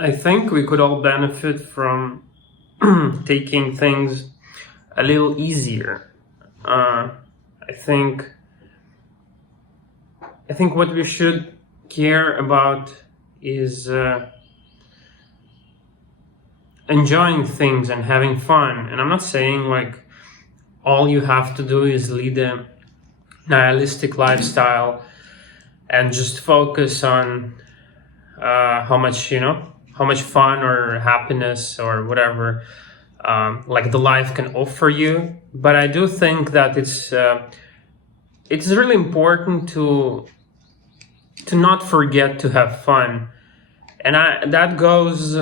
I think we could all benefit from taking things a little easier. I think what we should care about is enjoying things and having fun. And I'm not saying like all you have to do is lead a nihilistic lifestyle and just focus on how much fun or happiness or whatever like the life can offer you. But I do think that it's really important to not forget to have fun, and that goes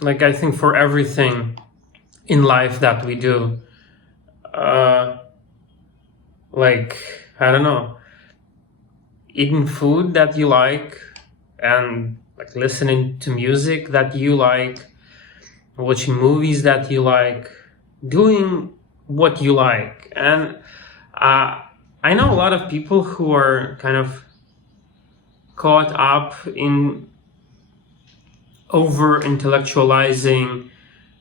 like I think for everything in life that we do. Like I don't know, eating food that you like, and like listening to music that you like, watching movies that you like, doing what you like. And I know a lot of people who are kind of caught up in over intellectualizing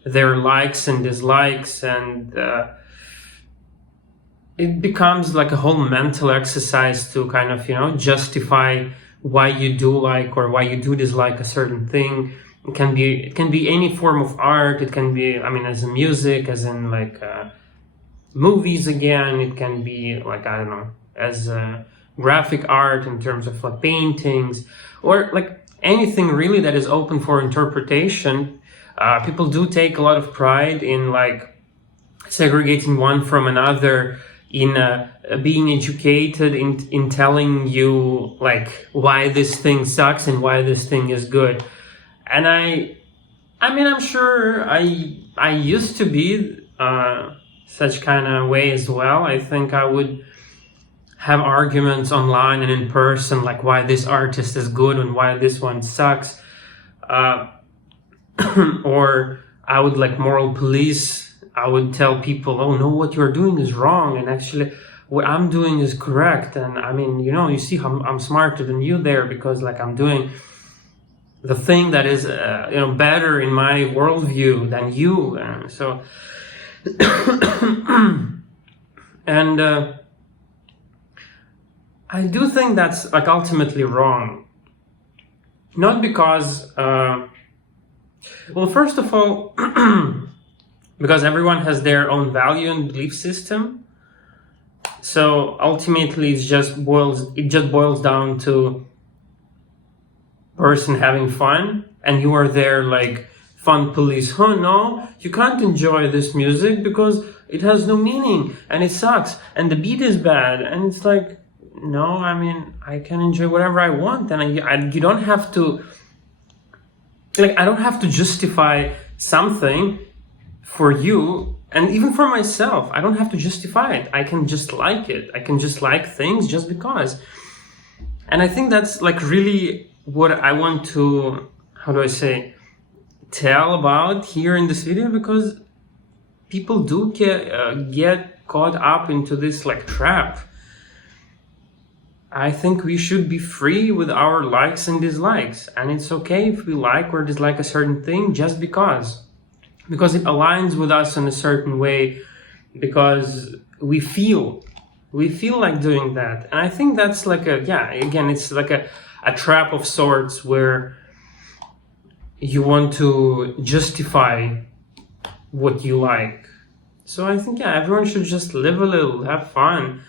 their likes and dislikes, and it becomes like a whole mental exercise to kind of justify why you do like or why you do dislike a certain thing. It can be any form of art. It can be, I mean, as in music, as in like movies again. It can be like, I don't know, as graphic art in terms of like paintings, or like anything really that is open for interpretation. People do take a lot of pride in like segregating one from another, in being educated, in telling you like why this thing sucks and why this thing is good. And I mean, I'm sure I used to be such kind of way as well. I think I would have arguments online and in person, like why this artist is good and why this one sucks. Or I would like moral police. I would tell people, oh no, what you're doing is wrong, and actually what I'm doing is correct. And I mean, you see how I'm smarter than you there, because like I'm doing the thing that is better in my worldview than you. And so and I do think that's like ultimately wrong. Not because well, first of all, because everyone has their own value and belief system. So ultimately it just boils down to person having fun, and you are there like fun police. Oh no, you can't enjoy this music because it has no meaning and it sucks and the beat is bad. And it's like, no, I mean, I can enjoy whatever I want, and you don't have to, like, I don't have to justify something for you, and even for myself. I don't have to justify it. I can just like it. I can just like things just because. And I think that's like really what I want to, how do I say, tell about here in this video, because people do get caught up into this like trap. I think we should be free with our likes and dislikes, and it's okay if we like or dislike a certain thing just because it aligns with us in a certain way, because we feel like doing that. And I think that's like it's like a trap of sorts, where you want to justify what you like. So I think everyone should just live a little, have fun,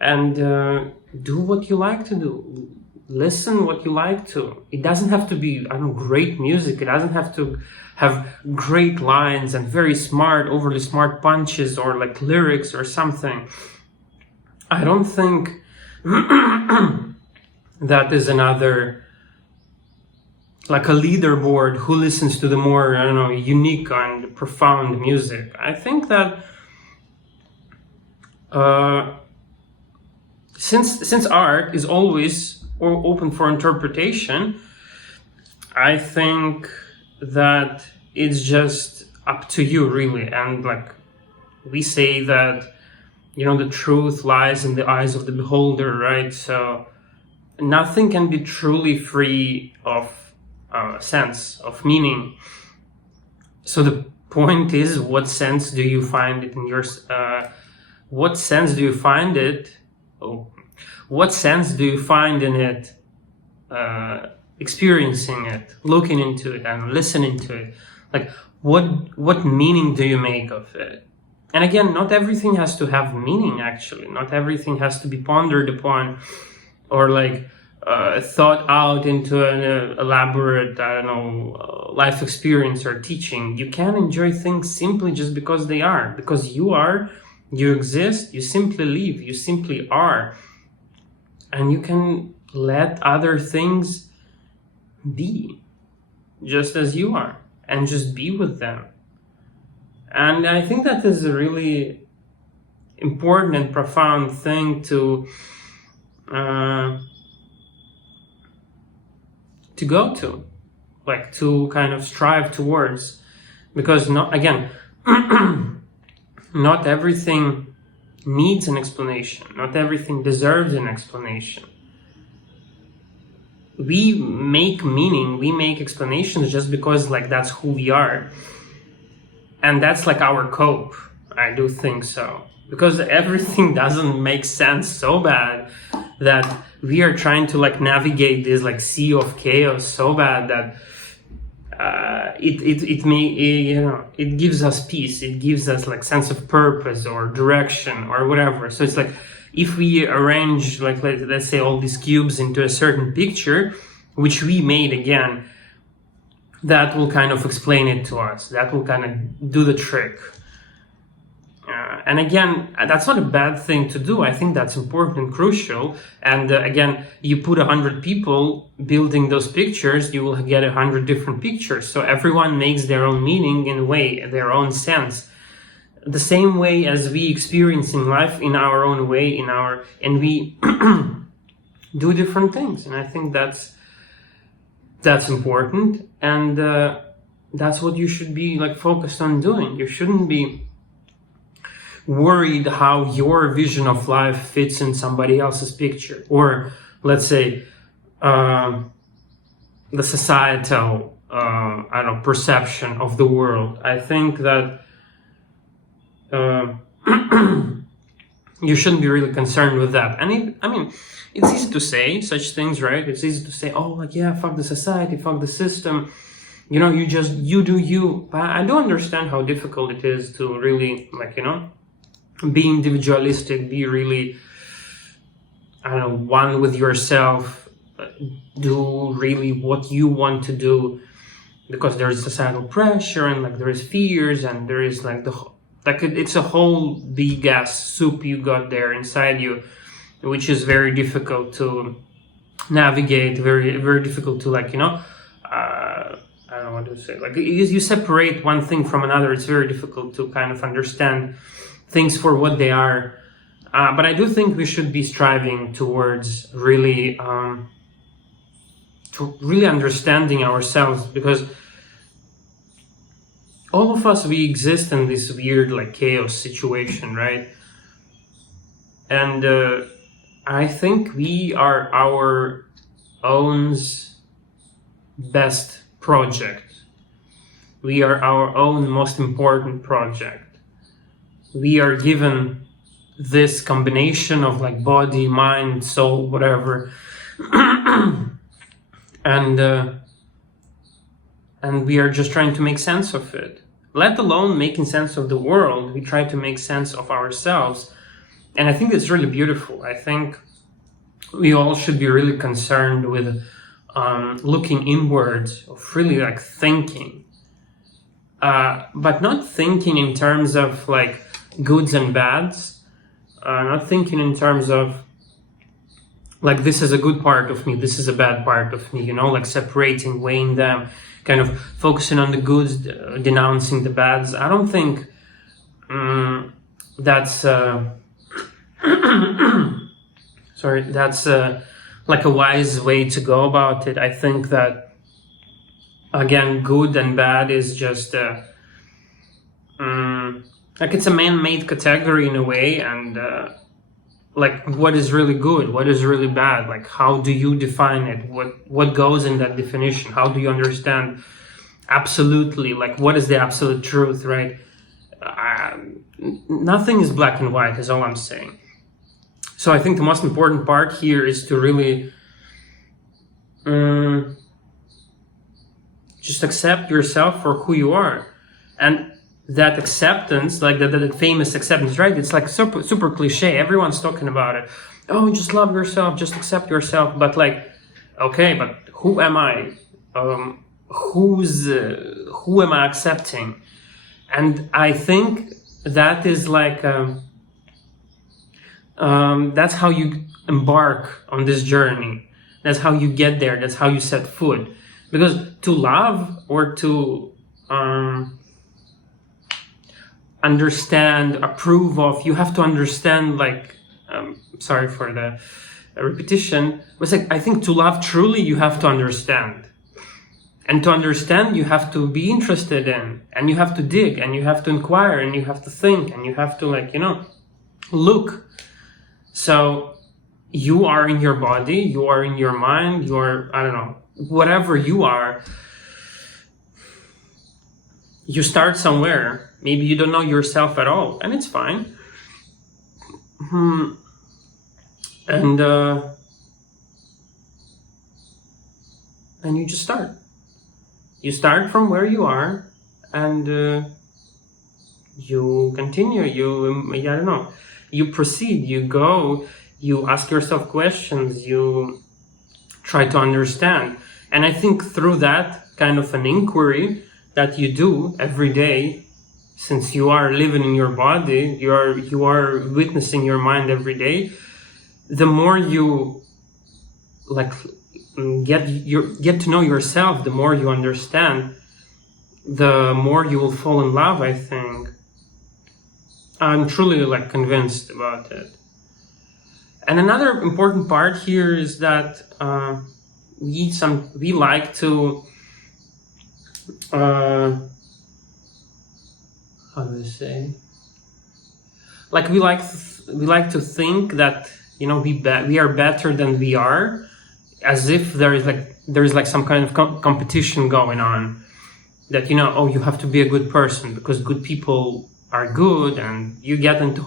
and do what you like to do. Listen what you like to. It doesn't have to be, great music. It doesn't have to have great lines and very smart, overly smart punches, or like lyrics or something. I don't think that is another, like a leaderboard who listens to the more, unique and profound music. I think that since art is always open for interpretation, I think that it's just up to you, really. And like we say that, the truth lies in the eyes of the beholder, right? So nothing can be truly free of sense of meaning. So the point is, what sense do you find it in your what sense do you find it what sense do you find in it, experiencing it, looking into it and listening to it? Like, what meaning do you make of it? And again, not everything has to have meaning, actually. Not everything has to be pondered upon or like thought out into an elaborate, I don't know, life experience or teaching. You can enjoy things simply just because they are. Because you are, you exist, you simply live, you simply are. And you can let other things be just as you are and just be with them. And I think that is a really important and profound thing to go to, like to kind of strive towards, because not not everything needs an explanation, not everything deserves an explanation. We make meaning, we make explanations just because like that's who we are, and that's like our cope. I do think so, because everything doesn't make sense so bad that we are trying to like navigate this like sea of chaos so bad that it gives us peace, it gives us like sense of purpose or direction or whatever. So it's like, if we arrange like let's say all these cubes into a certain picture, which we made again, that will kind of explain it to us, that will kind of do the trick. And again, that's not a bad thing to do. I think that's important and crucial. And again, you put 100 people building those pictures, you will get 100 different pictures. So everyone makes their own meaning in a way, their own sense. The same way as we experiencing life in our own way, and we do different things. And I think that's important. And that's what you should be like focused on doing. You shouldn't be worried how your vision of life fits in somebody else's picture, or let's say the societal perception of the world. I think that you shouldn't be really concerned with that. And it's easy to say such things, right? It's easy to say, oh, like, yeah, fuck the society, fuck the system, you do you. But I do understand how difficult it is to really be individualistic, be really, one with yourself, do really what you want to do, because there is societal pressure and like there is fears and there is like it's a whole big ass soup you got there inside you, which is very difficult to navigate, very, very difficult to I don't know what to say. Like, you separate one thing from another, it's very difficult to kind of understand things for what they are. But I do think we should be striving towards really understanding ourselves, because all of us, we exist in this weird like chaos situation, right? And I think we are our own best project. We are our own most important project. We are given this combination of like body, mind, soul, whatever, and we are just trying to make sense of it. Let alone making sense of the world, we try to make sense of ourselves. And I think it's really beautiful. I think we all should be really concerned with looking inwards, of really like thinking, but not thinking in terms of like goods and bads, not thinking in terms of like this is a good part of me, this is a bad part of me, like separating, weighing them, kind of focusing on the goods, denouncing the bads. I don't think that's that's like a wise way to go about it. I think that, again, good and bad is just like it's a man-made category in a way, and like what is really good, what is really bad, like how do you define it, what goes in that definition, how do you understand absolutely, like what is the absolute truth, right? Nothing is black and white is all I'm saying. So I think the most important part here is to really just accept yourself for who you are. And that acceptance, like that famous acceptance, right? It's like super cliche. Everyone's talking about it. Oh, just love yourself, just accept yourself. But like, okay, but who am I? Who am I accepting? And I think that is like, that's how you embark on this journey. That's how you get there. That's how you set foot. Because to love or to understand, approve of, you have to understand, like, sorry for the repetition, but like, I think to love truly, you have to understand. And to understand, you have to be interested in, and you have to dig, and you have to inquire, and you have to think, and you have to, like, look. So you are in your body, you are in your mind, you are, I don't know, whatever you are. You start somewhere. Maybe you don't know yourself at all, and it's fine. And you just start. You start from where you are, and you continue. I don't know. You proceed. You go. You ask yourself questions. You try to understand. And I think through that kind of an inquiry that you do every day, since you are living in your body, you are witnessing your mind every day, the more you like get to know yourself, the more you understand, the more you will fall in love, I think. I'm truly like convinced about it. And another important part here is that we like to how do I say? Like we like to think that we are better than we are, as if there is like some kind of competition going on. That you have to be a good person because good people are good, and you get into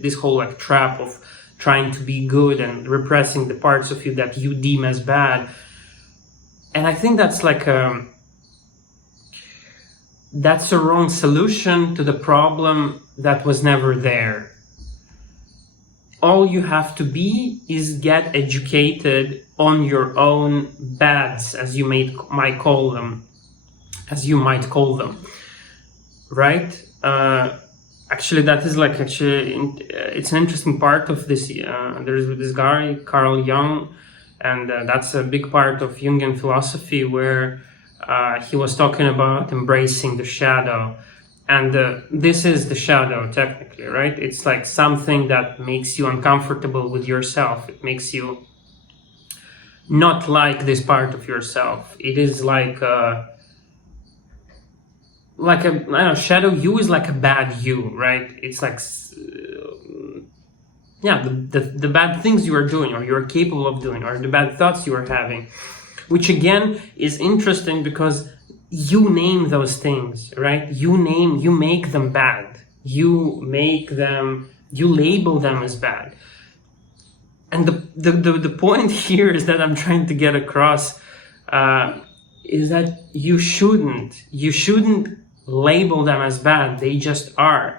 this whole like trap of trying to be good and repressing the parts of you that you deem as bad. And I think that's like that's a wrong solution to the problem that was never there. All you have to be is get educated on your own bads, as you might call them, right? Actually, that is like it's an interesting part of this. There's this guy Carl Jung, and that's a big part of Jungian philosophy, where he was talking about embracing the shadow. And this is the shadow, technically, right? It's like something that makes you uncomfortable with yourself. It makes you not like this part of yourself. It is like a I don't know, shadow you is like a bad you, right? It's like, the bad things you are doing, or you're capable of doing, or the bad thoughts you are having, which again is interesting because you name those things, right? You make them bad. You label them as bad. And the point here is that I'm trying to get across is that you shouldn't label them as bad. They just are.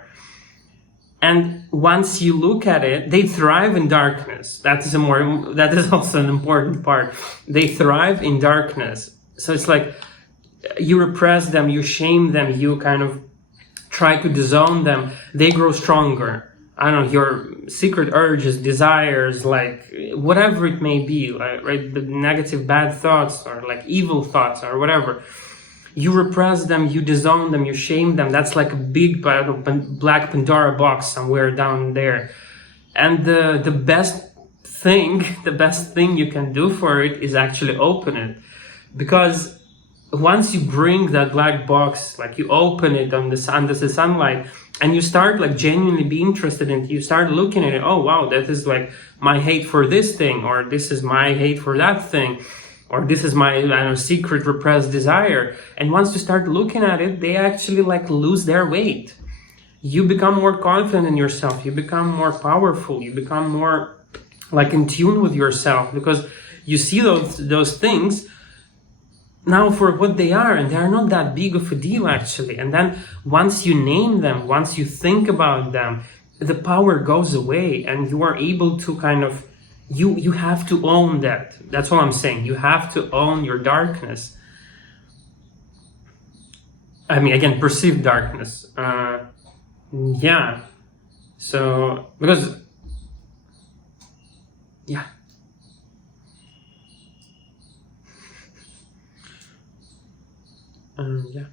And once you look at it, they thrive in darkness. That is also an important part. They thrive in darkness. So it's like you repress them, you shame them, you kind of try to disown them. They grow stronger. I don't know, your secret urges, desires, like whatever it may be, right? The negative, bad thoughts, or like evil thoughts, or whatever. You repress them, you disown them, you shame them. That's like a big black Pandora box somewhere down there. And the best thing you can do for it is actually open it. Because once you bring that black box, like you open it on the sun, there's the sunlight, and you start like genuinely be interested in it, you start looking at it, oh wow, that is like my hate for this thing, or this is my hate for that thing, or this is my, I don't know, secret repressed desire. And once you start looking at it, they actually like lose their weight. You become more confident in yourself, you become more powerful, you become more like in tune with yourself, because you see those things now for what they are, and they're not that big of a deal actually. And then once you name them, once you think about them, the power goes away, and you are able to kind of, you have to own that. That's all I'm saying. You have to own your darkness. I mean, again, perceived darkness. Yeah. So, because, yeah. Yeah.